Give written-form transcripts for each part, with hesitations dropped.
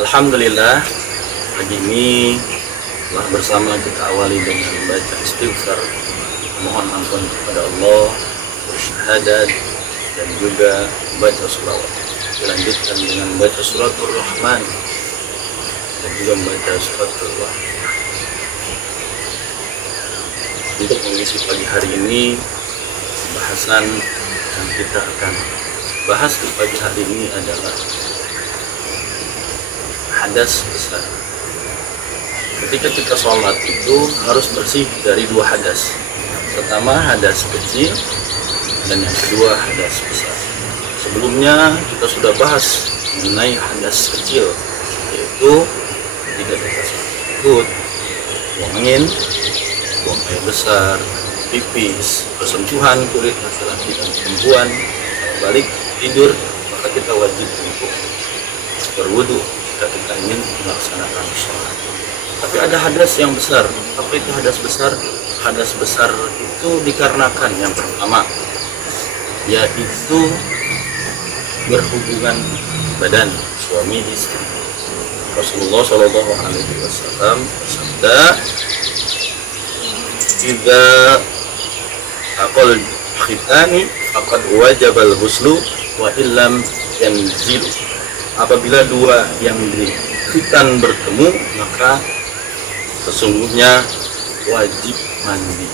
Alhamdulillah, pagi ini telah bersama kita awali dengan baca istighfar, mohon ampun kepada Allah, bersyahadat, dan juga baca sholawat. Dilanjutkan dengan baca suratul Rahman dan juga membaca suratul Rahman. Untuk mengisi pagi hari ini, bahasan yang kita akan bahas di pagi hari ini adalah hadas besar. Ketika kita sholat itu harus bersih dari dua hadas. Pertama hadas kecil dan yang kedua hadas besar. Sebelumnya kita sudah bahas mengenai hadas kecil, yaitu ketika kita sholat buang angin, buang air besar, pipis, bersentuhan kulit laki-laki dan perempuan, balik tidur, maka kita wajib untuk berwudu jika kita ingin melaksanakan sholat. Tapi ada hadas yang besar. Apa itu hadas besar? Hadas besar itu dikarenakan yang pertama, yaitu berhubungan badan suami istri. Rasulullah Shallallahu Alaihi Wasallam bersabda, "Idza aqal khitani faqad wajabal huslu wa illam yanzilu." Apabila dua yang di khitan bertemu, maka sesungguhnya wajib mandi.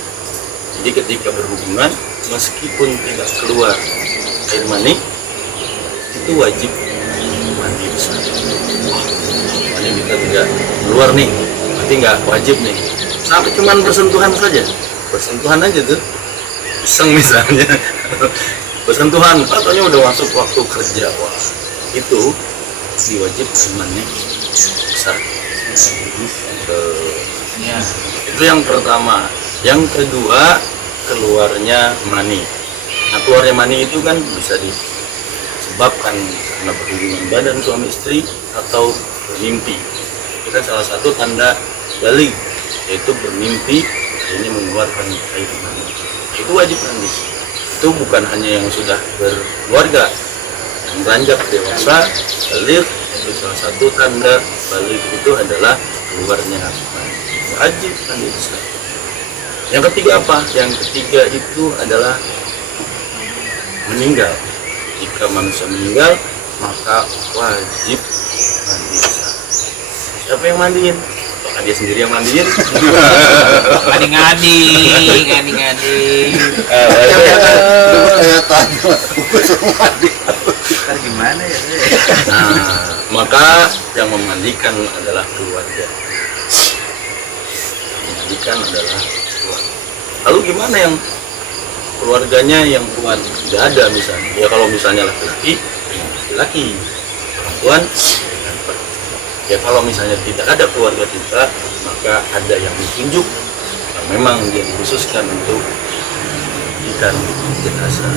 Jadi ketika berhubungan, meskipun tidak keluar air mani, itu wajib mandi besar. Mandi kita tidak keluar nih, berarti nggak wajib nih. Sampai cuman bersentuhan saja, bersentuhan aja tuh, iseng misalnya, bersentuhan, katanya udah masuk waktu kerja, wah itu diwajibkan mandi besar. Itu yang pertama. Yang kedua, keluarnya mani. Nah, keluarnya mani itu kan bisa disebabkan karena berhubungan badan suami istri atau bermimpi. Itu kan salah satu tanda balik, yaitu bermimpi ini mengeluarkan air mani. Itu wajib mandi. Itu bukan hanya yang sudah berkeluarga, yang beranjak dewasa, balik, itu salah satu tanda balik itu adalah keluarnya mani. Wajib mandi besar. Yang ketiga apa? Yang ketiga itu adalah meninggal. Jika manusia meninggal, maka wajib mandi besar. Siapa yang mandiin? Apakah dia sendiri yang mandiin? Ngadi-ngadi. Gimana ya? Nah, maka yang memandikan adalah keluarga. Memandikan adalah keluarga. Lalu gimana yang keluarganya yang kuat tidak ada misalnya? Ya kalau misalnya laki-laki, laki-laki, perempuan, ya kalau misalnya tidak ada keluarga kita, maka ada yang ditunjuk yang memang dia dikhususkan untuk ikan jenazah.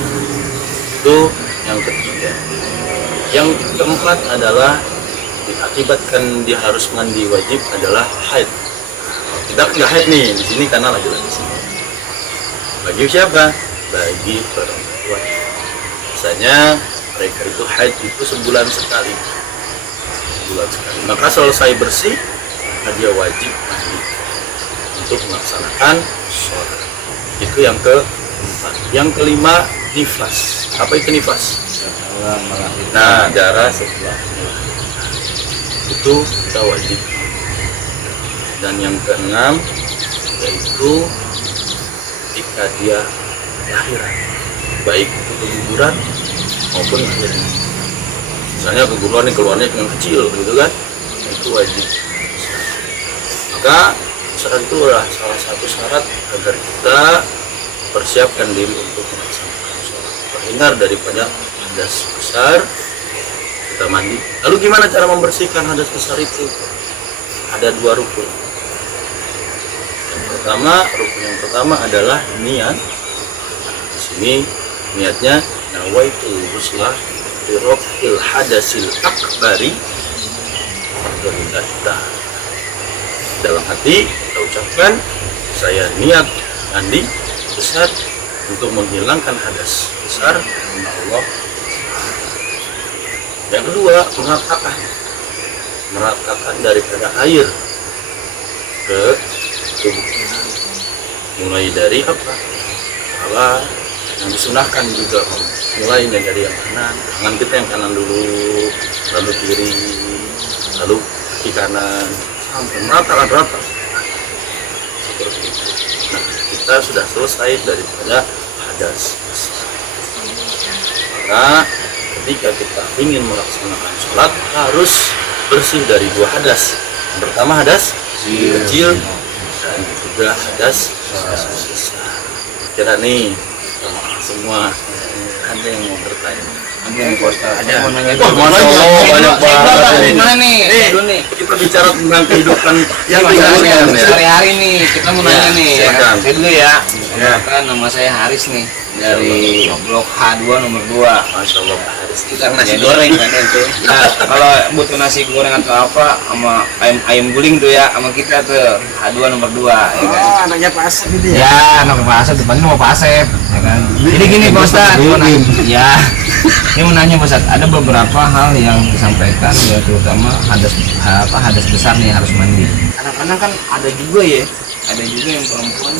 Itu yang ketiga. Yang keempat adalah diakibatkan dia harus mandi wajib adalah haid. Kita nggak haid nih di sini karena lagi-lagi sini. Bagi siapa? Bagi perempuan. Misalnya mereka itu haid itu sebulan sekali. Maka selesai bersih, maka dia wajib mandi untuk melaksanakan sholat. Itu yang keempat. Yang kelima, nifas. Apa itu nifas? Nah, darah setelah melahirkan. Itu kita wajib. Dan yang keenam, yaitu ketika dia lahiran, baik itu keguguran maupun lahiran. Misalnya keguguran ini keluarnya dengan kecil gitu kan, itu wajib. Maka syarat itu adalah salah satu syarat agar kita persiapkan diri untuk melaksanakan sholat. Terhindar daripada hadas besar, kita mandi. Lalu gimana cara membersihkan hadas besar itu? Ada dua rukun. Rukun yang pertama adalah niat. Di sini niatnya nawaitul huslah birrafil hadasil akbari dalam hati kita ucapkan, saya niat mandi besar untuk menghilangkan hadas besar karena Allah. Yang kedua, mengatakan meratakan daripada air ke tubuh kita, mulai dari apa? Kepala yang disunahkan juga, mulai dari yang kanan, tangan kita yang kanan dulu, lalu kiri, lalu kaki kanan, sampai merata seperti itu. Nah, kita sudah selesai daripada hadas besar. Maka ketika kita ingin melaksanakan sholat harus bersih dari dua hadas. Yang pertama hadas kecil dan juga hadas besar. Kira nih semua ada yang mau bertanya? Ada yang ada mau nanya. Wah, Masya Allah, banyak banget ini. Gimana nih? Kita bicara tentang kehidupan yang sehari-hari nih. Kita mau nanya nih. Silakan. Saya dulu ya. Kan nama saya Haris nih, dari Blok H2 nomor 2. Masya Allah, Haris. Kita nasi goreng kan itu. Nah, kalau butuh nasi goreng atau apa sama ayam guling tuh ya, sama kita tuh H2 nomor 2 ya kan. Oh, anaknya Pak Asep gitu ya? Ya, anak Pak Asep, depannya mau Pak Asep ya kan. Jadi gini Pak Ustadz, ya. Ini mau nanya Pak Ustadz, ada beberapa hal yang disampaikan ya, terutama hadas besar nih harus mandi. Kadang-kadang kan ada juga yang perempuan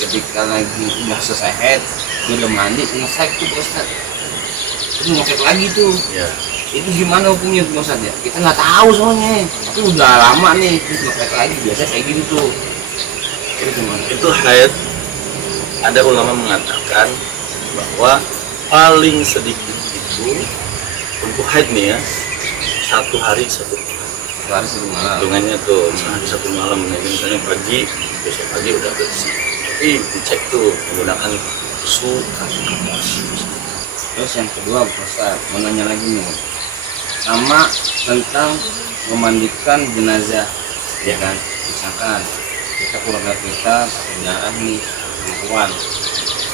ketika lagi udah selesai head, dia udah mandi, ngefek tuh Pak Ustadz. Terus ngefek lagi tuh. Ya. Itu gimana hukumnya tuh Pak Ustadz ya? Kita nggak tahu soalnya, tapi udah lama nih, terus ngefek lagi, biasanya kayak gitu tuh. Itu gimana? Itu haid. Ada ulama mengatakan bahwa paling sedikit itu untuk haid nih ya, 1 hari 1 malam. Hari satu malam. Hitungannya tuh sehari 1 malam. Jadi misalnya pagi, besok pagi udah bersih. Tapi dicek tuh menggunakan tisu kaki kapas. Terus yang kedua Pak Ustadz, mau nanya lagi nih, sama tentang memandikan jenazah, ya kan? Misalkan kita keluarga kita pakai darah nih, perempuan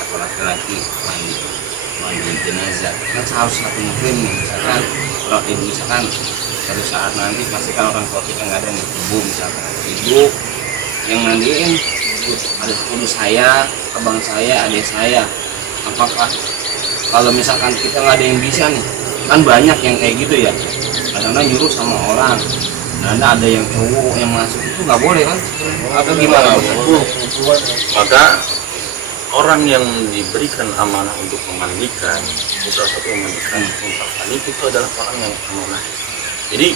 atau laki-laki mandi jenazah, kan harus satu muslim nih. Misalkan kalau ibu, misalkan suatu saat nanti pastikan orang tua kita nggak ada nih, ibu misalkan, ibu yang mandiin ada kudu saya, abang saya, adik saya. Apakah kalau misalkan kita nggak ada yang bisa nih, kan banyak yang kayak gitu ya, kadang-kadang nyuruh sama orang, ada yang cowok yang masuk, itu nggak boleh kan? Atau gimana? Maka orang yang diberikan amanah untuk memandikan, salah satu memandikan itu adalah orang yang amanah. Jadi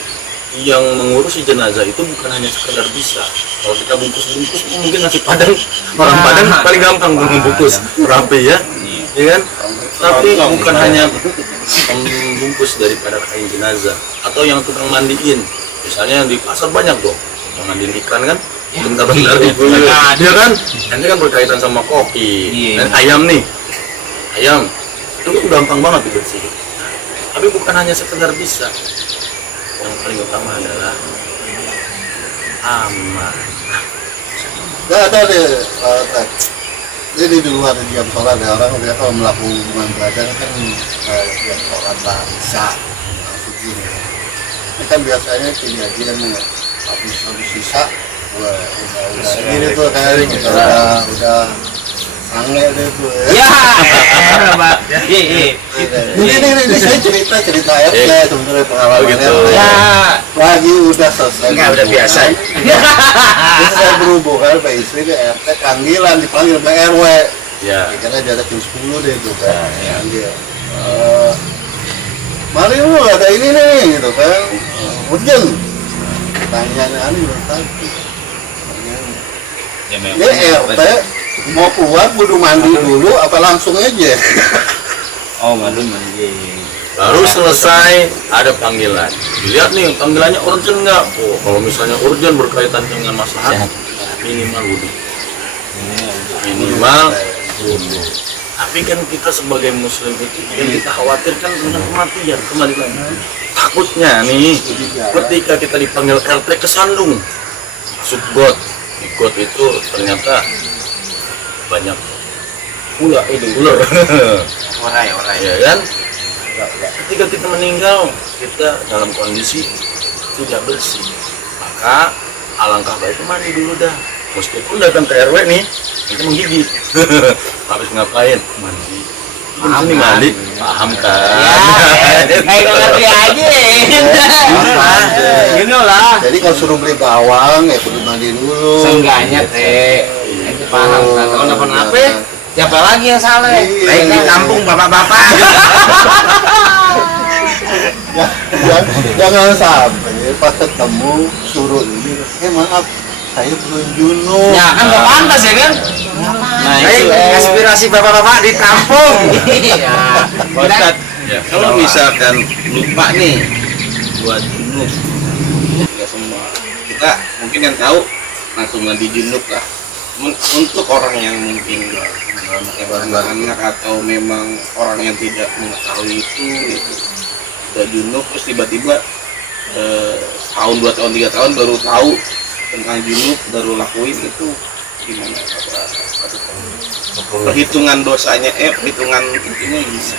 yang mengurusi jenazah itu bukan hanya sekedar bisa. Kalau kita bungkus-bungkus mungkin nasi padang, orang Padang paling gampang membungkus rapi ya, ya kan? Tapi bukan hanya membungkus daripada kain jenazah atau yang tukang mandiin. Misalnya di pasar banyak dong yang mandiin ikan kan, bentar-bentar itu, dia kan, nanti kan berkaitan sama kopi dan ayam nih, ayam itu kan gampang banget dibersihin. Tapi bukan hanya sekedar bisa. Yang paling utama adalah aman. Nggak ada deh, jadi di luar jam sholat ada orang dia kalau melakukan hubungan badan kan jam sholat lah bisa begini. Ini kan biasanya kejadian habis sisa, udah ini tuh kayak udah sange deh tuh. Ya, Pak. Ini saya cerita RT sebenarnya pengalaman gitu. RT. Ya, Lagi udah selesai. Enggak, udah biasa. Terus saya berhubungan sama istri di RT, panggilan dipanggil ke RW. Ya. Karena dia ada jam 10 deh itu kan. Panggil. Mari lu ada ini nih gitu kan. Urgen. Tanyanya aneh tadi. Ini RT mau keluar kudu mandi dulu apa langsung aja? oh mandi. Baru selesai ada panggilan. Dilihat nih panggilannya urgent nggak? Oh, kalau misalnya urgent berkaitan dengan masalah minimal wudhu. Minimal wudhu. Tapi kan kita sebagai muslim itu yang kita khawatirkan dengan kematian kembali lagi. Takutnya nih ketika kita dipanggil RT kesandung masuk got. Di got itu ternyata banyak ular. Orai. Ya kan? Ketika kita meninggal, kita dalam kondisi tidak bersih, maka alangkah baik mandi dulu dah. Meskipun datang ke RW nih, kita menggigit. Habis ngapain? Mandi. Mandi. Paham kan? Ya, kayak ngerti aja. Gini lah. Jadi kalau suruh beli bawang ya kudu mandi dulu. Seenggaknya teh, itu paham kan? Kalau kenapa? Siapa lagi yang salah? Iya. Baik di kampung bapak-bapak. Jangan sampai pas ketemu suruh ini, maaf saya belum junub. Ya kan nggak pantas ya kan? Nah itu aspirasi bapak-bapak di kampung. Iya. Ustaz, ya, kalau misalkan lupa nih buat junub, ya semua kita mungkin yang tahu langsung mandi junub lah. Untuk orang yang mungkin anak atau memang orang yang tidak mengetahui itu udah junub terus tiba-tiba tahun 2 tahun 3 tahun baru tahu tentang junub, baru lakuin itu gimana? Perhitungan dosanya, perhitungan intinya gimana?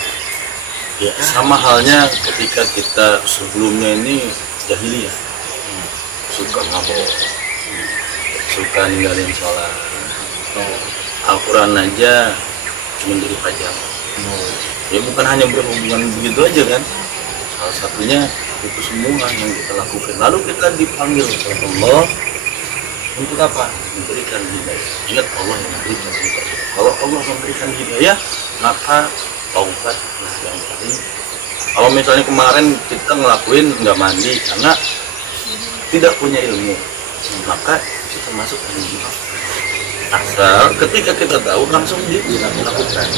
Ya, sama halnya ketika kita sebelumnya ini jahiliyah, suka mabok, suka ninggalin sholat, Al-Quran aja cuma jadi pajak. Ya bukan hanya berhubungan begitu aja kan, salah satunya itu semua yang kita lakukan. Lalu kita dipanggil oleh Allah untuk apa? Memberikan hidayah. Ingat Allah yang memberikan hidayah. Kalau Allah memberikan hidayah, maka taubat yang paling. Kalau misalnya kemarin kita ngelakuin nggak mandi karena tidak punya ilmu, maka itu termasuk yang dimaafkan. Asal ketika kita tahu langsung dilakukan.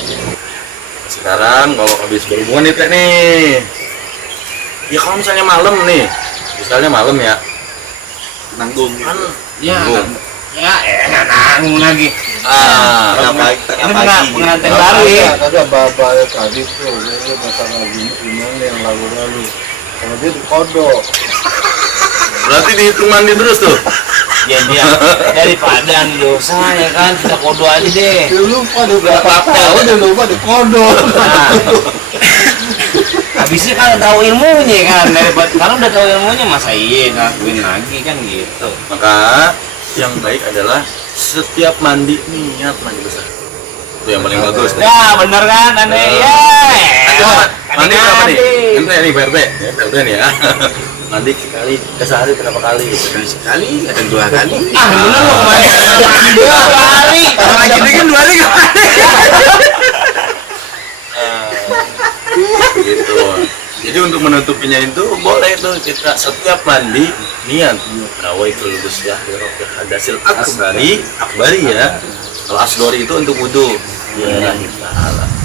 Sekarang kalau habis berhubungan nih, ya kalau misalnya malam nih, misalnya malam ya, nanggung kan, nanggung lagi. Pengantin baru ya. Ada bapak tadi tuh, dia masalah gimana yang lalu-lalu. Kalau dia dikodok. Berarti dihitung mandi terus tuh. Ya dia daripada dosa ya kan, kita kodo aja deh. Dia lupa dia berapa tahun, dia lupa dikodok. Nah, habisnya kan tahu ilmunya kan, daripada kalau udah tahu ilmunya masa iya ngakuin lagi kan gitu. Maka yang baik adalah setiap mandi niat mandi besar. Itu yang paling bagus. Ya bener kan, aneh ya. Mandi berapa nih? Ente nih PRT, PRT nih ya. Mandi sekali, sehari berapa kali? Sekali, ada 2 kali. Bener loh mandi 2 hari. Kalau gini kan 2 hari kemana? Gitu. Jadi untuk menutupinya itu boleh tuh kita setiap mandi niat nawaitul ghusl hadasil akbari ya. Kalau asgori itu untuk wudu. Ya,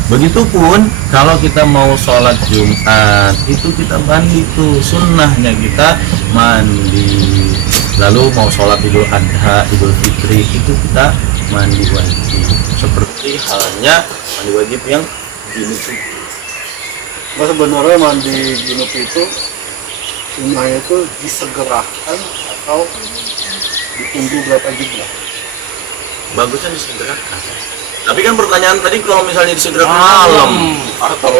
begitupun kalau kita mau sholat Jumat itu kita mandi tuh, sunnahnya kita mandi. Lalu mau sholat Idul Adha, Idul Fitri itu kita mandi wajib. Seperti halnya mandi wajib yang junub. Nah, sebenarnya mandi junub itu sunnahnya itu disegerakan atau ditunggu berapa jam? Bagusnya disegerakan. Tapi kan pertanyaan tadi kalau misalnya disegerakan malam,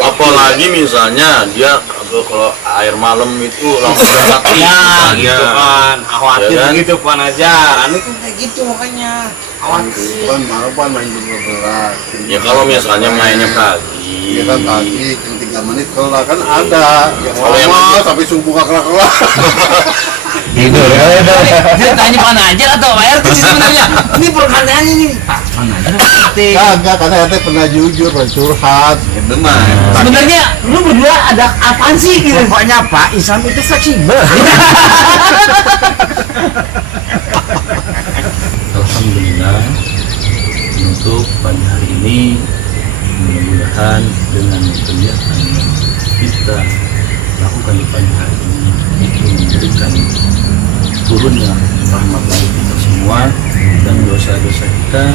apalagi misalnya dia kalau air malam itu langsung berangkat Ya gitu kan, khawatir ya kan? gitu Puan Ajar. Anu tuh kayak gitu makanya khawatir. Kan malam main jam 12. Ya kalau misalnya mainnya pagi. Iya kan pagi, cuma 3 menit kelar kan ada yang Kalau yang lama sampai subuh gak kelar. Tidur. Dia tanya Puan Ajar atau Pak RT sih sebenarnya. Ini pertanyaannya nih. Pak Puan Ajar ngerti. Kagak, karena RT pernah jujur, pernah curhat. Sebenarnya lu berdua ada apaan sih gitu? Pokoknya Pak Isam itu fleksibel. Alhamdulillah untuk pagi hari ini mudah-mudahan dengan kegiatan yang kita lakukan di pagi hari ini itu memberikan turunnya rahmat dari kita semua dan dosa-dosa kita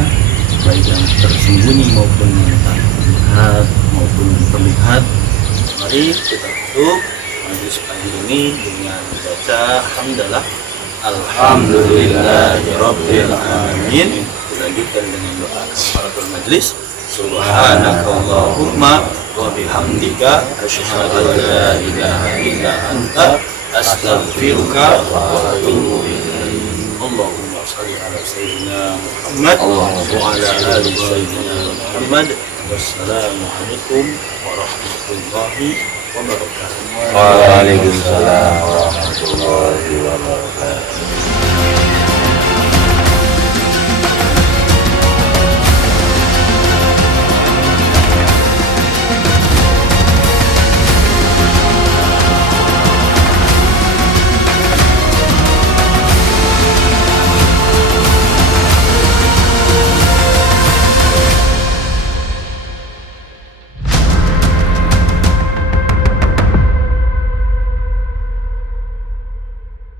baik yang tersembunyi maupun yang tak terlihat maupun yang terlihat. Mari kita tutup majelis pagi ini dengan membaca hamdalah Alhamdulillahirabbil alamin. Dilanjutkan dengan doa kafaratul majlis. Subhanakallahumma wa bihamdika asyhadu an la ilaha illa anta astaghfiruka wa atubu ilaik. Allahumma shalli ala sayyidina Muhammad wa ala ali sayyidina Muhammad. Wassalamualaikum warahmatullahi wabarakatuh. warahmatullahi wabarakatuh. Waalaikumsalam warahmatullahi